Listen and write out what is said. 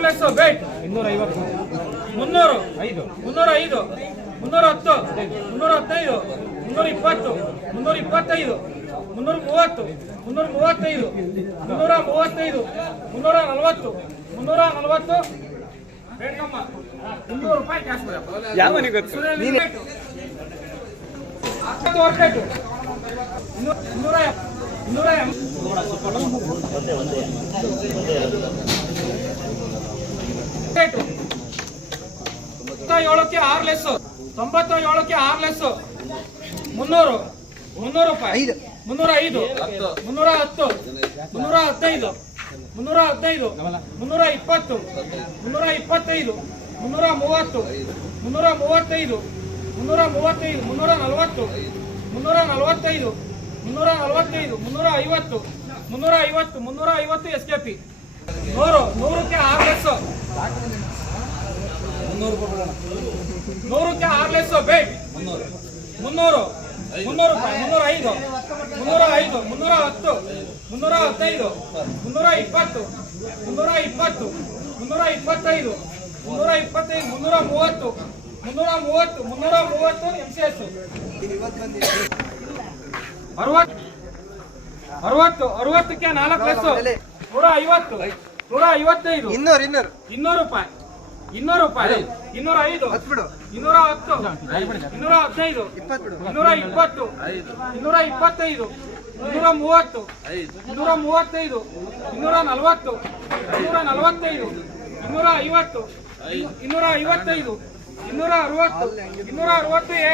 Less bait ಇನ್ನೂರ ಐವತ್ತು. ಮುನ್ನೂರು. ಐದು. ಮುನ್ನೂರ ಐದು. ಮುನ್ನೂರ ಹತ್ತು. ಮುನ್ನೂರ ಹತ್ತೈದು ಮುನ್ನೂರ ಇಪ್ಪತ್ತು. ಮುನ್ನೂರ ಇಪ್ಪತ್ತೈದು. ಮುನ್ನೂರ ಮೂವತ್ತು. ಮುನ್ನೂರ ಮೂವತ್ತೈದು. ಮುನ್ನೂರ ಮೂವತ್ತೈದು. ಮುನ್ನೂರ ನಲವತ್ತು. ಮುನ್ನೂರ ನಲವತ್ತು. ಮುನ್ನೂರ ಇನ್ನೂರು ರೂಪಾಯಿ ಕ್ಯಾಶ್ ಬರಪ್ಪ ಇನ್ನೂರ ಏಳಕ್ಕೆ ಆರು ಲೆಸ್ ತೊಂಬತ್ತ ಏಳಕ್ಕೆ ಆರು ಲೆಸ್ ಮುನ್ನೂರು ಮುನ್ನೂರು ರೂಪಾಯಿ ಮುನ್ನೂರ ಐದು ಮುನ್ನೂರ ಹತ್ತು ಮುನ್ನೂರ ಹದಿನೈದು ಮುನ್ನೂರ ಹದಿನೈದು ಮುನ್ನೂರ ಇಪ್ಪತ್ತು ಮುನ್ನೂರ ಇಪ್ಪತ್ತೈದು ಮುನ್ನೂರ ಮೂವತ್ತು ಮುನ್ನೂರ ಮೂವತ್ತೈದು ಮುನ್ನೂರ ಮೂವತ್ತೈದು ಮುನ್ನೂರ ನಲವತ್ತು ಮುನ್ನೂರ ನಲವತ್ತೈದು ಮುನ್ನೂರ ನಲವತ್ತೈದು ಮುನ್ನೂರ ಐವತ್ತು ಮುನ್ನೂರ ಐವತ್ತು ಮುನ್ನೂರ ಐವತ್ತು ಎಸ್ ಕೆ ಪಿ ನೂರು, ನೂರಕ್ಕೆ ಆರು ಲೆಸ್ಸು ನೂರಕ್ಕೆ ಆರು ಲೆಸ್ಸು ಬೇಟ್ ಮುನ್ನೂರು ಮುನ್ನೂರು ಮುನ್ನೂರ ಐದು ಮುನ್ನೂರ ಐದು ಮುನ್ನೂರ ಹತ್ತು ಮುನ್ನೂರ ಹತ್ತೈದು ಮುನ್ನೂರ ಇಪ್ಪತ್ತು ಮುನ್ನೂರ ಇಪ್ಪತ್ತು ಮುನ್ನೂರ ಇಪ್ಪತ್ತೈದು ಮುನ್ನೂರ ಇಪ್ಪತ್ತೈದು ಮುನ್ನೂರ ಮೂವತ್ತು ಮುನ್ನೂರ ಮೂವತ್ತು ಮುನ್ನೂರ ಮೂವತ್ತು ಎಂ ಸಿ ಎಸ್ ಅರವತ್ತು ಅರವತ್ತು ಅರವತ್ತಕ್ಕೆ ನಾಲ್ಕು ಪ್ಲಸ್ ನೂರ ಐವತ್ತು ನೂರ ಐವತ್ತೈದು. ಇನ್ನೂರು ಇನ್ನೂರು. ಇನ್ನೂರು ರೂಪಾಯಿ ಇನ್ನೂರು ರೂಪಾಯಿ. ಇನ್ನೂರ ಐದು. ಇನ್ನೂರ ಹತ್ತು. ಇನ್ನೂರ ಹದಿನೈದು. ಇನ್ನೂರ ಇಪ್ಪತ್ತು. ಇನ್ನೂರ ಇಪ್ಪತ್ತೈದು. ಇನ್ನೂರ ಮೂವತ್ತು. ಇನ್ನೂರ ಮೂವತ್ತೈದು. ಇನ್ನೂರ ನಲವತ್ತು. ಇನ್ನೂರ ನಲವತ್ತೈದು. ಇನ್ನೂರ ಐವತ್ತು. ಇನ್ನೂರ ಐವತ್ತೈದು. ಇನ್ನೂರ ಅರವತ್ತು. ಇನ್ನೂರ ಅರವತ್ತು ಎ